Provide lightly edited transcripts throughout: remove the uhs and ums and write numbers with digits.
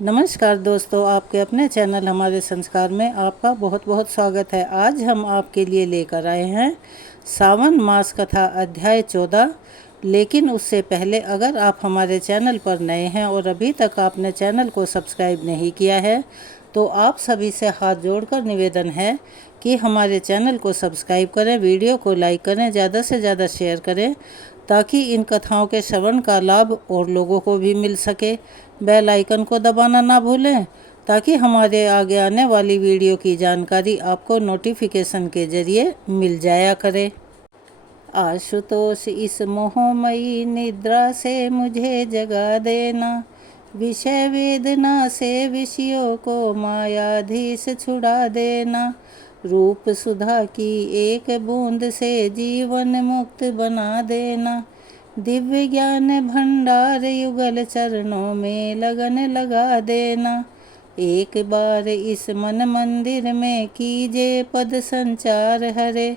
नमस्कार दोस्तों, आपके अपने चैनल हमारे संस्कार में आपका बहुत बहुत स्वागत है। आज हम आपके लिए लेकर आए हैं सावन मास कथा अध्याय 14। लेकिन उससे पहले अगर आप हमारे चैनल पर नए हैं और अभी तक आपने चैनल को सब्सक्राइब नहीं किया है तो आप सभी से हाथ जोड़कर निवेदन है कि हमारे चैनल को सब्सक्राइब करें, वीडियो को लाइक करें, ज़्यादा से ज़्यादा शेयर करें ताकि इन कथाओं के श्रवण का लाभ और लोगों को भी मिल सके। बेल आइकन को दबाना ना भूलें ताकि हमारे आगे आने वाली वीडियो की जानकारी आपको नोटिफिकेशन के जरिए मिल जाया करे। आशुतोष, इस मोहमयी निद्रा से मुझे जगा देना, विषय वेदना से विषयों को मायाधीश छुड़ा देना, रूप सुधा की एक बूंद से जीवन मुक्त बना देना, दिव्य ज्ञान भंडार युगल चरणों में लगन लगा देना, एक बार इस मन मंदिर में कीजे पद संचार हरे,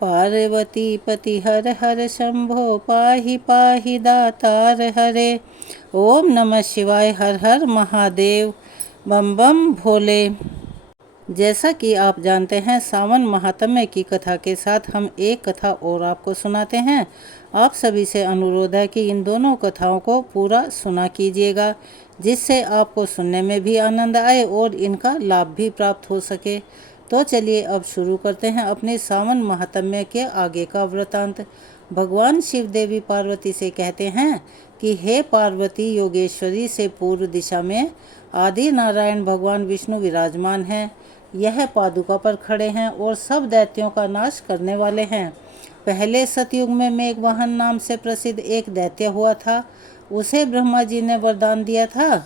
पार्वती पति हर हर शंभो पाहि पाहि दातार हरे। ओम नमः शिवाय, हर हर महादेव, बम बम भोले। जैसा कि आप जानते हैं, सावन महात्म्य की कथा के साथ हम एक कथा और आपको सुनाते हैं। आप सभी से अनुरोध है कि इन दोनों कथाओं को पूरा सुना कीजिएगा, जिससे आपको सुनने में भी आनंद आए और इनका लाभ भी प्राप्त हो सके। तो चलिए अब शुरू करते हैं अपने सावन महात्म्य के आगे का वृतांत। भगवान शिव देवी पार्वती से कहते हैं कि हे पार्वती, योगेश्वरी से पूर्व दिशा में आदि नारायण भगवान विष्णु विराजमान हैं। यह पादुका पर खड़े हैं और सब दैत्यों का नाश करने वाले हैं। पहले सतयुग में मेघवाहन नाम से प्रसिद्ध एक दैत्य हुआ था। उसे ब्रह्मा जी ने वरदान दिया था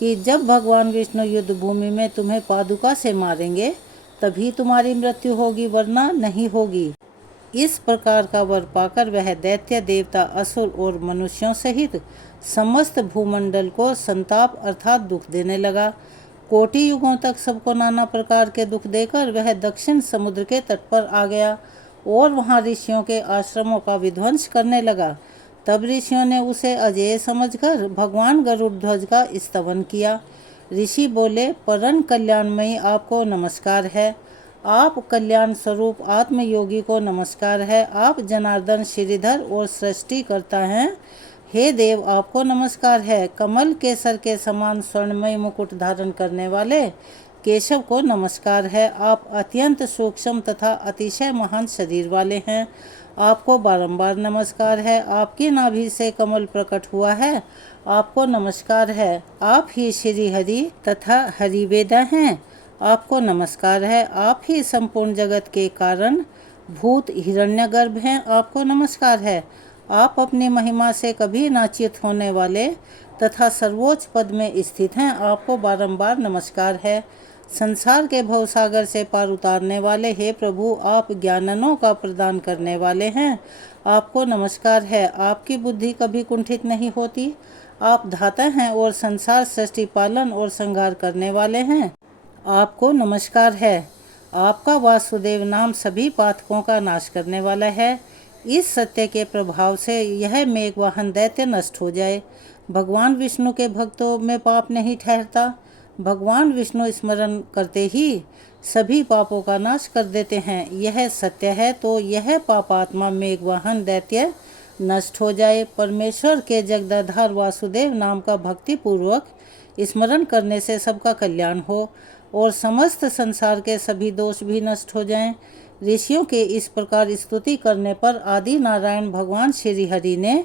कि जब भगवान विष्णु युद्ध भूमि में तुम्हें पादुका से मारेंगे तभी तुम्हारी मृत्यु होगी, वरना नहीं होगी। इस प्रकार का वर पाकर वह दैत्य देवता, असुर और मनुष्यों सहित समस्त भूमंडल को संताप अर्थात दुख देने लगा। कोटि युगों तक सबको नाना प्रकार के दुख देकर वह दक्षिण समुद्र के तट पर आ गया और वहां ऋषियों के आश्रमों का विध्वंस करने लगा। तब ऋषियों ने उसे अजेय समझकर भगवान गरुड़ध्वज का स्तवन किया। ऋषि बोले, परम कल्याणमयी आपको नमस्कार है। आप कल्याण स्वरूप आत्मयोगी को नमस्कार है। आप जनार्दन, श्रीधर और सृष्टि करता हैं। हे देव, आपको नमस्कार है। कमल केसर के समान स्वर्णमय मुकुट धारण करने वाले केशव को नमस्कार है। आप अत्यंत सूक्ष्म तथा अतिशय महान शरीर वाले हैं। आपको बारंबार नमस्कार है। आपकी नाभि से कमल प्रकट हुआ है। आपको नमस्कार है। आप ही श्री हरि तथा हरिवेदा हैं। आपको नमस्कार है। आप ही संपूर्ण जगत के कारण भूत हिरण्यगर्भ हैं। आपको नमस्कार है। आप अपनी महिमा से कभी नाचित होने वाले तथा सर्वोच्च पद में स्थित हैं। आपको बारंबार नमस्कार है। संसार के भवसागर से पार उतारने वाले हे प्रभु, आप ज्ञाननों का प्रदान करने वाले हैं। आपको नमस्कार है। आपकी बुद्धि कभी कुंठित नहीं होती। आप धाता हैं और संसार सृष्टि पालन और संहार करने वाले हैं। आपको नमस्कार है। आपका वासुदेव नाम सभी पातकों का नाश करने वाला है। इस सत्य के प्रभाव से यह मेघवाहन दैत्य नष्ट हो जाए। भगवान विष्णु के भक्तों में पाप नहीं ठहरता। भगवान विष्णु स्मरण करते ही सभी पापों का नाश कर देते हैं। यह सत्य है, तो यह पापात्मा मेघवाहन दैत्य नष्ट हो जाए। परमेश्वर के जगदाधार वासुदेव नाम का भक्ति पूर्वक स्मरण करने से सबका कल्याण हो और समस्त संसार के सभी दोष भी नष्ट हो जाएं। ऋषियों के इस प्रकार स्तुति करने पर आदि नारायण भगवान श्री हरि ने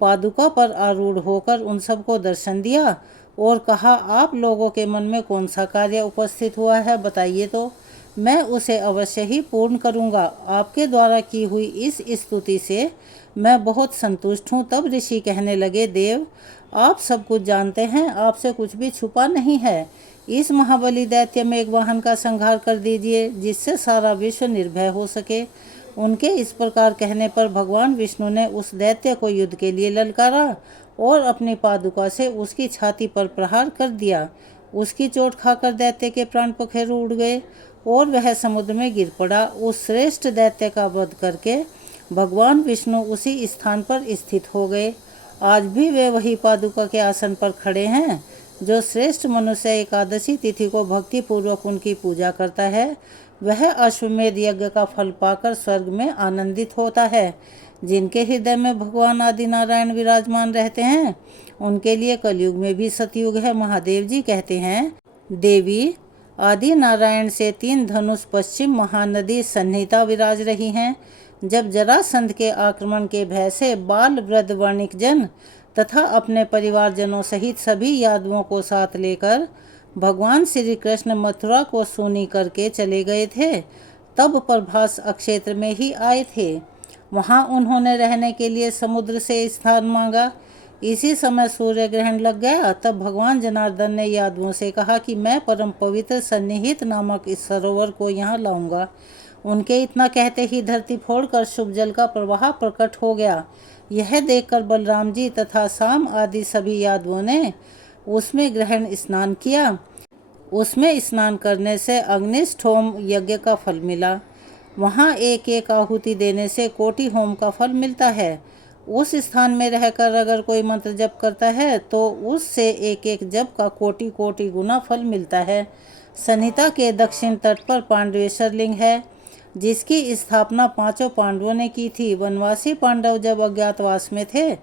पादुका पर आरूढ़ होकर उन सबको दर्शन दिया और कहा, आप लोगों के मन में कौन सा कार्य उपस्थित हुआ है, बताइए तो मैं उसे अवश्य ही पूर्ण करूंगा। आपके द्वारा की हुई इस स्तुति से मैं बहुत संतुष्ट हूँ। तब ऋषि कहने लगे, देव, आप सब कुछ जानते हैं, आपसे कुछ भी छुपा नहीं है। इस महाबली दैत्य मेघवाहन का संहार कर दीजिए, जिससे सारा विश्व निर्भय हो सके। उनके इस प्रकार कहने पर भगवान विष्णु ने उस दैत्य को युद्ध के लिए ललकारा और अपनी पादुका से उसकी छाती पर प्रहार कर दिया। उसकी चोट खाकर दैत्य के प्राण पखेरु उड़ गए और वह समुद्र में गिर पड़ा। उस श्रेष्ठ दैत्य का वध करके भगवान विष्णु उसी स्थान पर स्थित हो गए। आज भी वे वही पादुका के आसन पर खड़े हैं जो श्रेष्ठ मनुष्य एकादशी तिथि को भक्ति पूर्वक उनकी पूजा करता है, वह अश्वमेध यज्ञ का फल पाकर स्वर्ग में आनंदित होता है। जिनके हृदय में भगवान आदि नारायण विराजमान रहते हैं, उनके लिए कलयुग में भी सतयुग है। महादेव जी कहते हैं, देवी आदि नारायण से 3 धनुष पश्चिम महानदी सन्निहिता विराज रही हैं। जब जरासंध के आक्रमण के भय से बाल वृद्ध वणिक जन तथा अपने परिवारजनों सहित सभी यादवों को साथ लेकर भगवान श्री कृष्ण मथुरा को सूनी करके चले गए थे, तब प्रभास अक्षेत्र में ही आए थे। वहां उन्होंने रहने के लिए समुद्र से स्थान मांगा। इसी समय सूर्य ग्रहण लग गया। तब भगवान जनार्दन ने यादवों से कहा कि मैं परम पवित्र सन्निहित नामक इस सरोवर को यहाँ लाऊंगा। उनके इतना कहते ही धरती फोड़कर शुभ जल का प्रवाह प्रकट हो गया। यह देखकर बलराम जी तथा साम आदि सभी यादवों ने उसमें ग्रहण स्नान किया। उसमें स्नान करने से अग्निष्ठोम यज्ञ का फल मिला। वहाँ एक एक आहुति देने से कोटि होम का फल मिलता है। उस स्थान में रहकर अगर कोई मंत्र जप करता है तो उससे एक एक जप का कोटि कोटि गुना फल मिलता है। सन्निहिता के दक्षिण तट पर पांडवेश्वर लिंग है, जिसकी स्थापना 5 पांडवों ने की थी। वनवासी पांडव जब अज्ञातवास में थे,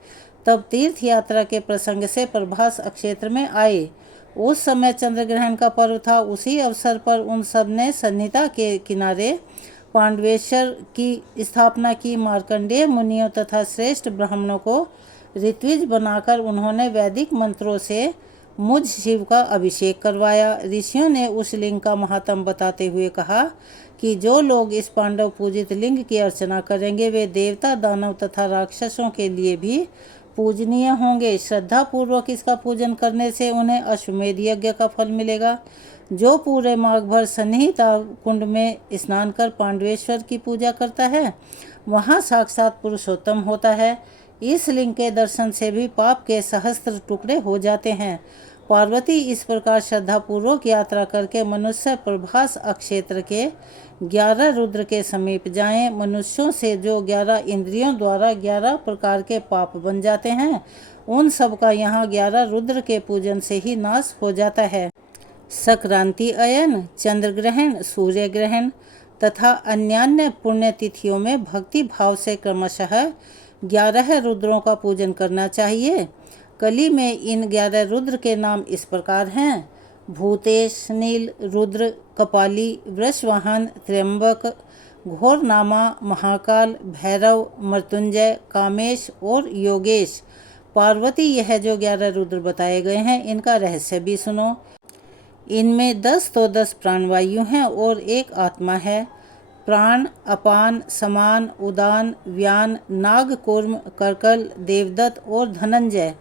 तब तीर्थ यात्रा के प्रसंग से प्रभास क्षेत्र में आए। उस समय चंद्र ग्रहण का पर्व था। उसी अवसर पर उन सब ने सन्निहिता के किनारे पांडवेश्वर की स्थापना की। मार्कंडेय मुनियों तथा श्रेष्ठ ब्राह्मणों को ऋत्विज बनाकर उन्होंने वैदिक मंत्रों से मुझ शिव का अभिषेक करवाया। ऋषियों ने उस लिंग का महात्म बताते हुए कहा कि जो लोग इस पांडव पूजित लिंग की अर्चना करेंगे, वे देवता, दानव तथा राक्षसों के लिए भी पूजनीय होंगे। श्रद्धा पूर्वक इसका पूजन करने से उन्हें अश्वमेध यज्ञ का फल मिलेगा। जो पूरे माघ भर सन्निहिता कुंड में स्नान कर पांडवेश्वर की पूजा करता है, वहाँ साक्षात पुरुषोत्तम होता है। इस लिंग के दर्शन से भी पाप के सहस्त्र टुकड़े हो जाते हैं। पार्वती इस प्रकार श्रद्धापूर्वक यात्रा करके मनुष्य प्रभास अक्षेत्र के 11 रुद्र के समीप जाएं। मनुष्यों से जो 11 इंद्रियों द्वारा 11 प्रकार के पाप बन जाते हैं, उन सब का यहाँ 11 रुद्र के पूजन से ही नाश हो जाता है। संक्रांति अयन, चंद्र ग्रहण, सूर्य ग्रहण तथा अन्यान्य पुण्य तिथियों में भक्ति भाव से क्रमशः 11 रुद्रों का पूजन करना चाहिए। कली में इन 11 रुद्र के नाम इस प्रकार हैं: भूतेश, नील, रुद्र, कपाली, वृषवाहन, त्र्यंबक, घोरनामा, महाकाल, भैरव, मृत्युंजय, कामेश और योगेश। पार्वती, यह जो 11 रुद्र बताए गए हैं, इनका रहस्य भी सुनो। इनमें 10 तो 10 प्राणवायु हैं और एक आत्मा है। प्राण, अपान, समान, उदान, व्यान, नागकूर्म, कर्कल, देवदत्त और धनंजय,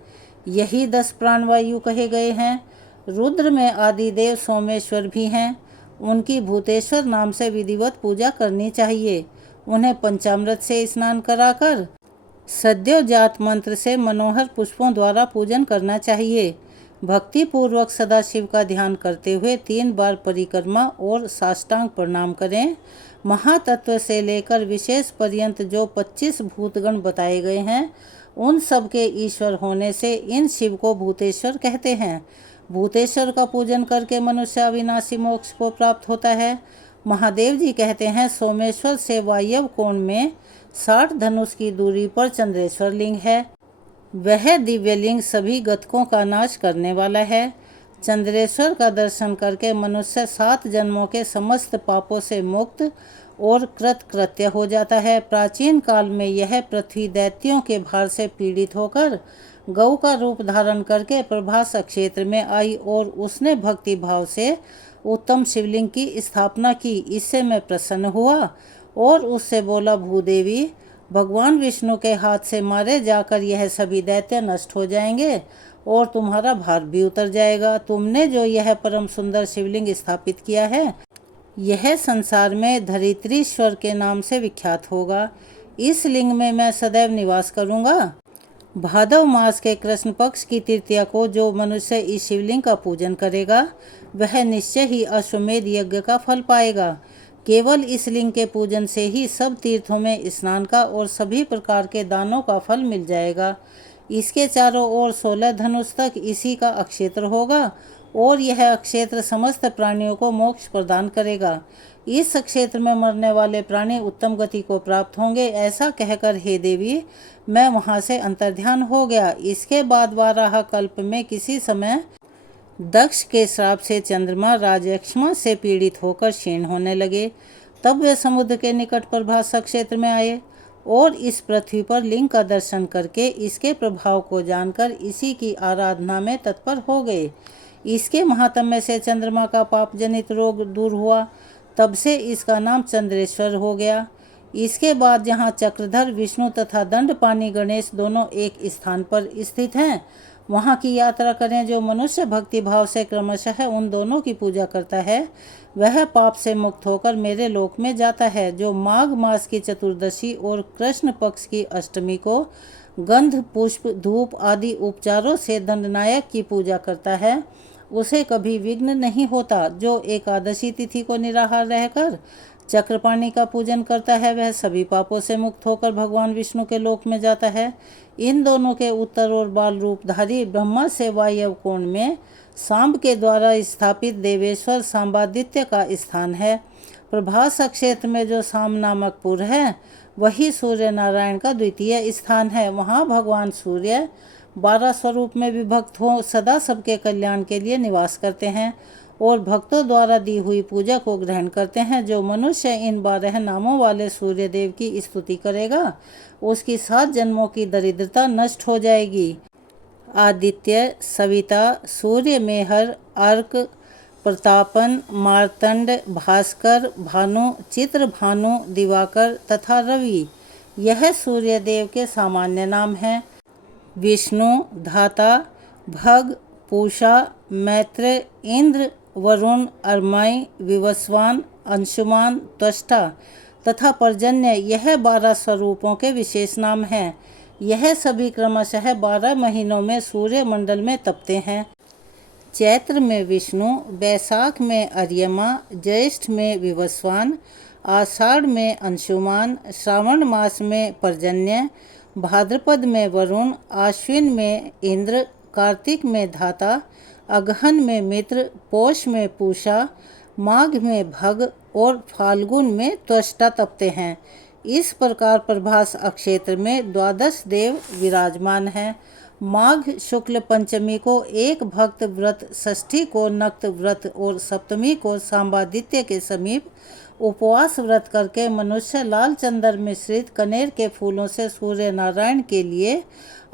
यही 10 प्राणवायु कहे गए हैं। रुद्र में आदिदेव सोमेश्वर भी हैं। उनकी भूतेश्वर नाम से विधिवत पूजा करनी चाहिए। उन्हें पंचामृत से स्नान कराकर सद्योजात मंत्र से मनोहर पुष्पों द्वारा पूजन करना चाहिए। भक्ति पूर्वक सदाशिव का ध्यान करते हुए 3 बार परिक्रमा और साष्टांग प्रणाम करें। महातत्व से लेकर विशेष पर्यंत जो 25 भूतगण बताए गए हैं, उन सब के ईश्वर होने से इन शिव को भूतेश्वर कहते हैं। भूतेश्वर का पूजन करके मनुष्य अविनाशी मोक्ष को प्राप्त होता है। महादेव जी कहते हैं, सोमेश्वर से वायव्य कोण में 60 धनुष की दूरी पर चंद्रेश्वर लिंग है। वह दिव्यलिंग सभी गतकों का नाश करने वाला है। चंद्रेश्वर का दर्शन करके मनुष्य 7 जन्मों के समस्त पापों से मुक्त और कृतकृत्य हो जाता है। प्राचीन काल में यह पृथ्वी दैत्यों के भार से पीड़ित होकर गौ का रूप धारण करके प्रभास क्षेत्र में आई और उसने भक्ति भाव से उत्तम शिवलिंग की स्थापना की। इससे मैं प्रसन्न हुआ और उससे बोला, भूदेवी, भगवान विष्णु के हाथ से मारे जाकर यह सभी दैत्य नष्ट हो जाएंगे और तुम्हारा भार भी उतर जाएगा। तुमने जो यह परम सुंदर शिवलिंग स्थापित किया है, यह संसार में धरित्रीश्वर के नाम से विख्यात होगा। इस लिंग में मैं सदैव निवास करूंगा। भादव मास के कृष्ण पक्ष की तृतीया को जो मनुष्य इस शिवलिंग का पूजन करेगा, वह निश्चय ही अश्वमेध यज्ञ का फल पाएगा। केवल इस लिंग के पूजन से ही सब तीर्थों में स्नान का और सभी प्रकार के दानों का फल मिल जाएगा। इसके चारों ओर 16 धनुष तक इसी का अक्षेत्र होगा और यह अक्षेत्र समस्त प्राणियों को मोक्ष प्रदान करेगा। इस क्षेत्र में मरने वाले प्राणी उत्तम गति को प्राप्त होंगे। ऐसा कहकर हे देवी, मैं वहां से अंतर्ध्यान हो गया। इसके बाद 12 कल्प में किसी समय दक्ष के श्राप से चंद्रमा राजयक्ष्मा से पीड़ित होकर क्षीण होने लगे। तब वे समुद्र के निकट प्रभास क्षेत्र में आए और इस पृथ्वी पर लिंग का दर्शन करके इसके प्रभाव को जानकर इसी की आराधना में तत्पर हो गए। इसके महात्म्य से चंद्रमा का पाप जनित रोग दूर हुआ। तब से इसका नाम चंद्रेश्वर हो गया। इसके बाद जहाँ चक्रधर विष्णु तथा दंडपानी गणेश दोनों एक स्थान पर स्थित हैं, वहाँ की यात्रा करें। जो मनुष्य भक्ति भाव से क्रमशः उन दोनों की पूजा करता है, वह पाप से मुक्त होकर मेरे लोक में जाता है। जो माघ मास की चतुर्दशी और कृष्ण पक्ष की अष्टमी को गंध पुष्प धूप आदि उपचारों से दंडनायक की पूजा करता है, उसे कभी विघ्न नहीं होता। जो एकादशी तिथि को निराहार रहकर चक्रपाणी का पूजन करता है, वह सभी पापों से मुक्त होकर भगवान विष्णु के लोक में जाता है। इन दोनों के उत्तर और बाल रूपधारी ब्रह्मा से वायव्य कोण में सांब के द्वारा स्थापित देवेश्वर सांबादित्य का स्थान है। प्रभास क्षेत्र में जो साम नामक पुर है, वही सूर्य नारायण का द्वितीय स्थान है। वहाँ भगवान सूर्य 12 स्वरूप में विभक्त हो सदा सबके कल्याण के लिए निवास करते हैं और भक्तों द्वारा दी हुई पूजा को ग्रहण करते हैं। जो मनुष्य इन 12 नामों वाले सूर्य देव की स्तुति करेगा, उसकी 7 जन्मों की दरिद्रता नष्ट हो जाएगी। आदित्य, सविता, सूर्य, मेहर, अर्क, प्रतापन, मार्तंड, भास्कर, भानु, चित्र भानु, दिवाकर तथा रवि, यह सूर्य देव के सामान्य नाम हैं। विष्णु, धाता, भग, पूषा, मैत्र, इंद्र, वरुण, अरमय, विवस्वान, अंशुमान, त्वष्टा तथा पर्जन्य, यह 12 स्वरूपों के विशेष नाम हैं। यह सभी क्रमशः 12 महीनों में सूर्य मंडल में तपते हैं। चैत्र में विष्णु, बैसाख में अर्यमा, ज्येष्ठ में विवस्वान, आषाढ़ में अंशुमान, श्रावण मास में पर्जन्य, भाद्रपद में वरुण, आश्विन में इंद्र, कार्तिक में धाता, अगहन में मित्र, पौष में पूषा, माघ में भग और फाल्गुन में त्वष्टा तपते हैं। इस प्रकार प्रभास क्षेत्र में 12 देव विराजमान हैं। माघ शुक्ल पंचमी को एक भक्त व्रत, षष्ठी को नक्त व्रत और सप्तमी को सांबादित्य के समीप उपवास व्रत करके मनुष्य लाल चंदन मिश्रित कनेर के फूलों से सूर्य नारायण के लिए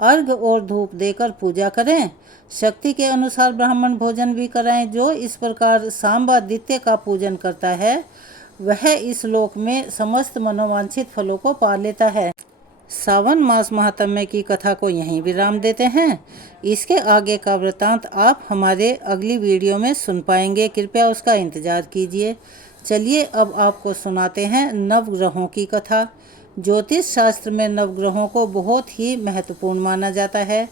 अर्घ और धूप देकर पूजा करें। शक्ति के अनुसार ब्राह्मण भोजन भी कराएं। जो इस प्रकार सांबादित्य का पूजन करता है, वह इस लोक में समस्त मनोवांछित फलों को पा लेता है। सावन मास महात्म्य की कथा को यहीं विराम देते हैं। इसके आगे का वृतांत आप हमारे अगली वीडियो में सुन पाएंगे। कृपया उसका इंतजार कीजिए। चलिए अब आपको सुनाते हैं नवग्रहों की कथा। ज्योतिष शास्त्र में नवग्रहों को बहुत ही महत्वपूर्ण माना जाता है,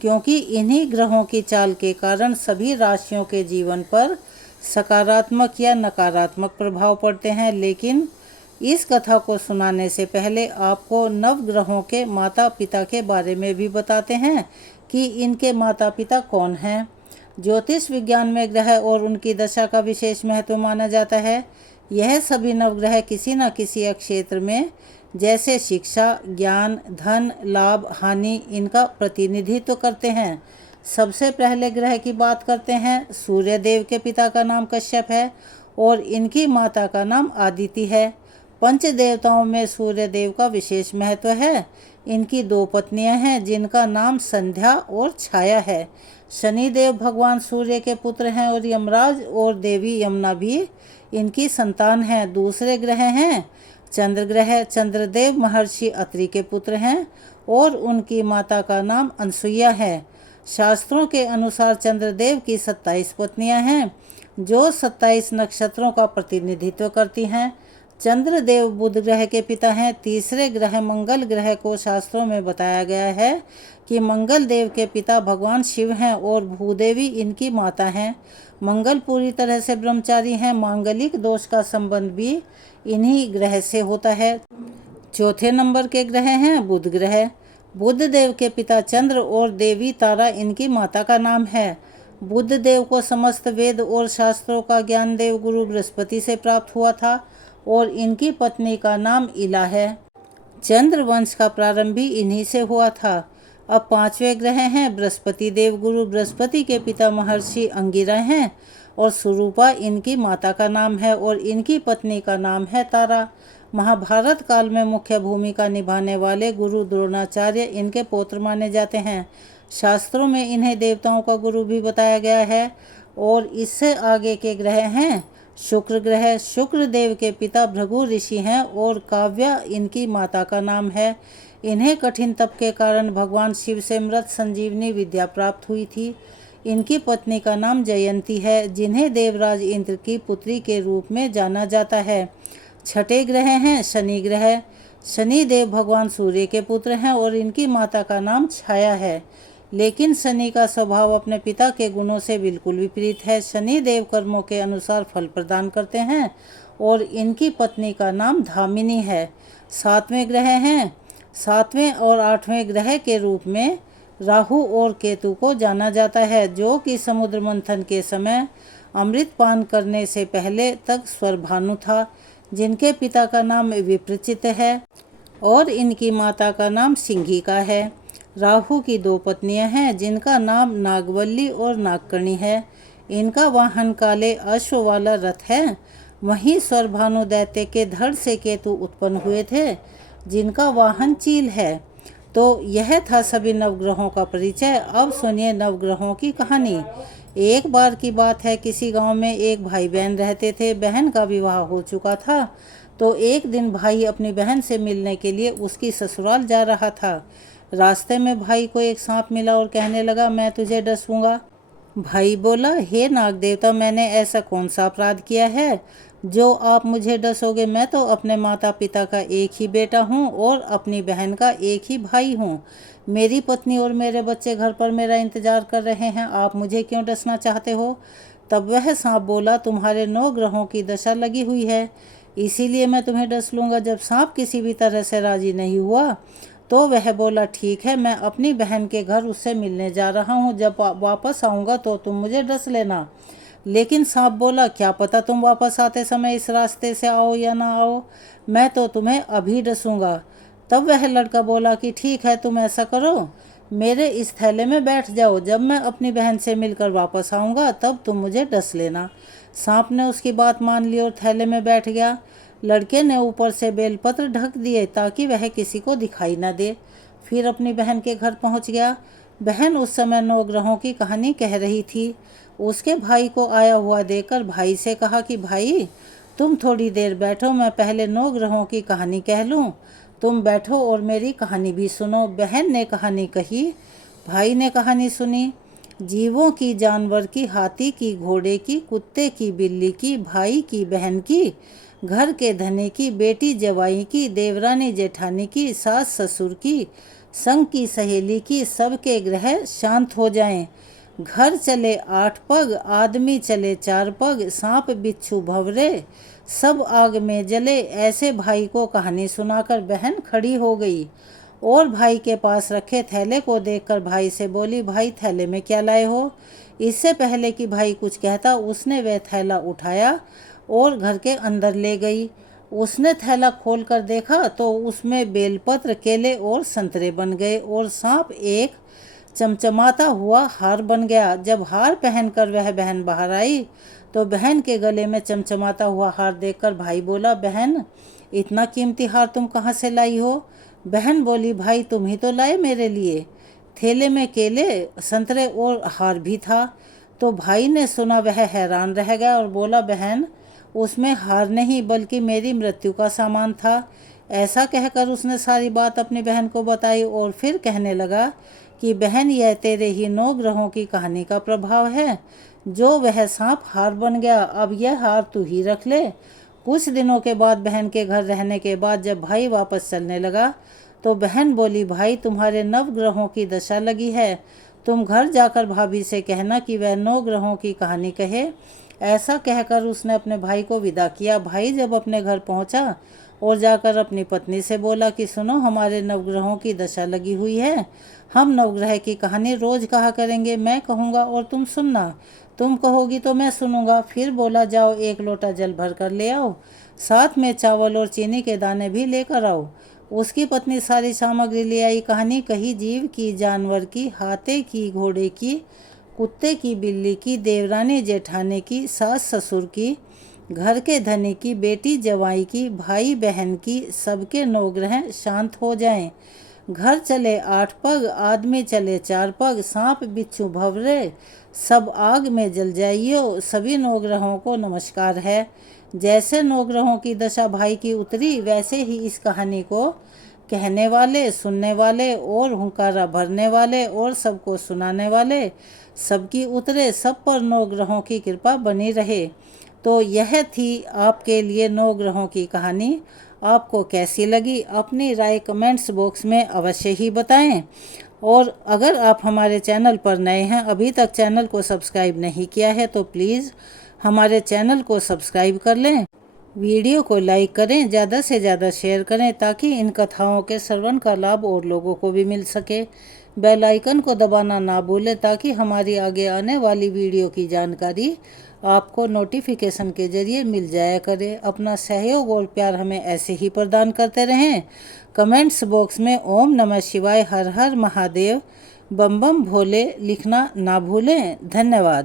क्योंकि इन्हीं ग्रहों की चाल के कारण सभी राशियों के जीवन पर सकारात्मक या नकारात्मक प्रभाव पड़ते हैं। लेकिन इस कथा को सुनाने से पहले आपको नवग्रहों के माता पिता के बारे में भी बताते हैं कि इनके माता पिता कौन हैं। ज्योतिष विज्ञान में ग्रह और उनकी दशा का विशेष महत्व माना जाता है। यह सभी नवग्रह किसी न किसी क्षेत्र में, जैसे शिक्षा, ज्ञान, धन, लाभ, हानि, इनका प्रतिनिधित्व करते हैं। सबसे पहले ग्रह की बात करते हैं। सूर्य देव के पिता का नाम कश्यप है और इनकी माता का नाम आदिति है। पंच देवताओं में सूर्य देव का विशेष महत्व है। इनकी 2 पत्नियां हैं, जिनका नाम संध्या और छाया है। शनिदेव भगवान सूर्य के पुत्र हैं और यमराज और देवी यमुना भी इनकी संतान हैं। दूसरे ग्रह हैं चंद्र ग्रह। चंद्रदेव महर्षि अत्रि के पुत्र हैं और उनकी माता का नाम अनसुईया है। शास्त्रों के अनुसार चंद्रदेव की 27 पत्नियां हैं, जो 27 नक्षत्रों का प्रतिनिधित्व करती हैं। चंद्रदेव बुध ग्रह के पिता हैं। तीसरे ग्रह मंगल ग्रह को शास्त्रों में बताया गया है कि मंगल देव के पिता भगवान शिव हैं और भूदेवी इनकी माता हैं। मंगल पूरी तरह से ब्रह्मचारी हैं। मांगलिक दोष का संबंध भी इन्हीं ग्रह से होता है। चौथे नंबर के ग्रह हैं बुध ग्रह। बुद्ध देव के पिता चंद्र और देवी तारा इनकी माता का नाम है। बुद्ध देव को समस्त वेद और शास्त्रों का ज्ञान देव गुरु बृहस्पति से प्राप्त हुआ था और इनकी पत्नी का नाम इला है। चंद्र वंश का प्रारंभ भी इन्हीं से हुआ था। अब 5वें ग्रह हैं बृहस्पति देव गुरु। बृहस्पति के पिता महर्षि अंगिरा हैं और स्वरूपा इनकी माता का नाम है और इनकी पत्नी का नाम है तारा। महाभारत काल में मुख्य भूमिका निभाने वाले गुरु द्रोणाचार्य इनके पौत्र माने जाते हैं। शास्त्रों में इन्हें देवताओं का गुरु भी बताया गया है। और इससे आगे के ग्रह हैं शुक्र ग्रह। शुक्र देव के पिता भृगु ऋषि हैं और काव्या इनकी माता का नाम है। इन्हें कठिन तप के कारण भगवान शिव से मृत संजीवनी विद्या प्राप्त हुई थी। इनकी पत्नी का नाम जयंती है, जिन्हें देवराज इंद्र की पुत्री के रूप में जाना जाता है। छठे ग्रह हैं शनि ग्रह। शनि देव भगवान सूर्य के पुत्र हैं और इनकी माता का नाम छाया है। लेकिन शनि का स्वभाव अपने पिता के गुणों से बिल्कुल विपरीत है। शनि देव कर्मों के अनुसार फल प्रदान करते हैं और इनकी पत्नी का नाम धामिनी है। सातवें ग्रह हैं। 7वें और 8वें ग्रह के रूप में राहु और केतु को जाना जाता है, जो कि समुद्र मंथन के समय अमृत पान करने से पहले तक स्वरभानु था, जिनके पिता का नाम विप्रचित है और इनकी माता का नाम सिंहिका है। राहु की 2 पत्नियां हैं, जिनका नाम नागवल्ली और नागकर्णी है। इनका वाहन काले अश्व वाला रथ है। वहीं स्वरभानु दैत्य के धड़ से केतु उत्पन्न हुए थे, जिनका वाहन चील है। तो यह था सभी नवग्रहों का परिचय। अब सुनिए नवग्रहों की कहानी। एक बार की बात है, किसी गांव में एक भाई बहन रहते थे। बहन का विवाह हो चुका था, तो एक दिन भाई अपनी बहन से मिलने के लिए उसकी ससुराल जा रहा था। रास्ते में भाई को एक सांप मिला और कहने लगा, मैं तुझे डसूंगा। भाई बोला, हे नाग देवता, मैंने ऐसा कौन सा अपराध किया है जो आप मुझे डसोगे? मैं तो अपने माता पिता का एक ही बेटा हूँ और अपनी बहन का एक ही भाई हूँ। मेरी पत्नी और मेरे बच्चे घर पर मेरा इंतजार कर रहे हैं, आप मुझे क्यों डसना चाहते हो? तब वह सांप बोला, तुम्हारे 9 ग्रहों की दशा लगी हुई है, इसीलिए मैं तुम्हें डस लूँगा। जब सांप किसी भी तरह से राजी नहीं हुआ तो वह बोला, ठीक है, मैं अपनी बहन के घर उससे मिलने जा रहा हूँ, जब वापस आऊँगा तो तुम मुझे डस लेना। लेकिन सांप बोला, क्या पता तुम वापस आते समय इस रास्ते से आओ या ना आओ, मैं तो तुम्हें अभी डसूंगा। तब वह लड़का बोला कि ठीक है, तुम ऐसा करो, मेरे इस थैले में बैठ जाओ, जब मैं अपनी बहन से मिलकर वापस आऊँगा तब तुम मुझे डस लेना। सांप ने उसकी बात मान ली और थैले में बैठ गया। लड़के ने ऊपर से बेलपत्र ढक दिए ताकि वह किसी को दिखाई न दे। फिर अपनी बहन के घर पहुंच गया। बहन उस समय 9 ग्रहों की कहानी कह रही थी। उसके भाई को आया हुआ देखकर भाई से कहा कि भाई, तुम थोड़ी देर बैठो, मैं पहले 9 ग्रहों की कहानी कह लूँ। तुम बैठो और मेरी कहानी भी सुनो। बहन ने कहानी कही, भाई ने कहानी सुनी। जीवों की, जानवर की, हाथी की, घोड़े की, कुत्ते की, बिल्ली की, भाई की, बहन की, घर के धनी की, बेटी जवाई की, देवरानी जेठानी की, सास ससुर की, संग की सहेली की, सबके ग्रह शांत हो जाएं। घर चले 8 पग, आदमी चले 4 पग, सांप बिच्छू भंवरे, सब आग में जले। ऐसे भाई को कहानी सुनाकर बहन खड़ी हो गई और भाई के पास रखे थैले को देखकर भाई से बोली, भाई थैले में क्या लाए हो? इससे पहले कि भाई कुछ कहता, उसने वह थैला उठाया और घर के अंदर ले गई। उसने थैला खोलकर देखा तो उसमें बेलपत्र, केले और संतरे बन गए और सांप एक चमचमाता हुआ हार बन गया। जब हार पहनकर वह बहन बाहर आई तो बहन के गले में चमचमाता हुआ हार देखकर भाई बोला, बहन, इतना कीमती हार तुम कहाँ से लाई हो? बहन बोली, भाई तुम ही तो लाए मेरे लिए। थैले में केले, संतरे और हार भी था। तो भाई ने सुना वह हैरान रह गया और बोला, बहन, उसमें हार नहीं बल्कि मेरी मृत्यु का सामान था। ऐसा कहकर उसने सारी बात अपनी बहन को बताई और फिर कहने लगा कि बहन, यह तेरे ही 9 ग्रहों की कहानी का प्रभाव है। जो वह सांप हार बन गया, अब यह हार तू ही रख ले। कुछ दिनों के बाद बहन के घर रहने के बाद जब भाई वापस चलने लगा तो बहन बोली, भाई तुम्हारे 9 ग्रहों की दशा लगी है, तुम घर जाकर भाभी से कहना कि वह 9 ग्रहों की कहानी कहे। ऐसा कहकर उसने अपने भाई को विदा किया। भाई जब अपने घर पहुंचा और जाकर अपनी पत्नी से बोला कि सुनो, हमारे नवग्रहों की दशा लगी हुई है, हम नवग्रह की कहानी रोज कहा करेंगे, मैं कहूँगा और तुम सुनना, तुम कहोगी तो मैं सुनूंगा। फिर बोला, जाओ 1 लोटा जल भर कर ले आओ, साथ में चावल और चीनी के दाने भी लेकर आओ। उसकी पत्नी सारी सामग्री ले आई। कहानी कही जीव की, जानवर की, हाथे की, घोड़े की, कुत्ते की, बिल्ली की, देवरानी जेठानी की, सास ससुर की, घर के धनी की, बेटी जवाई की, भाई बहन की, सबके 9 ग्रह शांत हो जाएं। घर चले 8 पग, आदमी चले 4 पग, सांप बिच्छू भंवरे सब आग में जल जाइयो। सभी 9 ग्रहों को नमस्कार है। जैसे 9 ग्रहों की दशा भाई की उतरी, वैसे ही इस कहानी को कहने वाले, सुनने वाले और हुंकारा भरने वाले और सबको सुनाने वाले सबकी उतरे। सब पर 9 ग्रहों की कृपा बनी रहे। तो यह थी आपके लिए 9 ग्रहों की कहानी। आपको कैसी लगी अपनी राय कमेंट्स बॉक्स में अवश्य ही बताएं। और अगर आप हमारे चैनल पर नए हैं, अभी तक चैनल को सब्सक्राइब नहीं किया है, तो प्लीज़ हमारे चैनल को सब्सक्राइब कर लें। वीडियो को लाइक करें, ज़्यादा से ज़्यादा शेयर करें ताकि इन कथाओं के श्रवण का लाभ और लोगों को भी मिल सके। बेल आइकन को दबाना ना भूलें ताकि हमारी आगे आने वाली वीडियो की जानकारी आपको नोटिफिकेशन के जरिए मिल जाया करे। अपना सहयोग और प्यार हमें ऐसे ही प्रदान करते रहें। कमेंट्स बॉक्स में ओम नमः शिवाय, हर हर महादेव, बम बम भोले लिखना ना भूलें। धन्यवाद।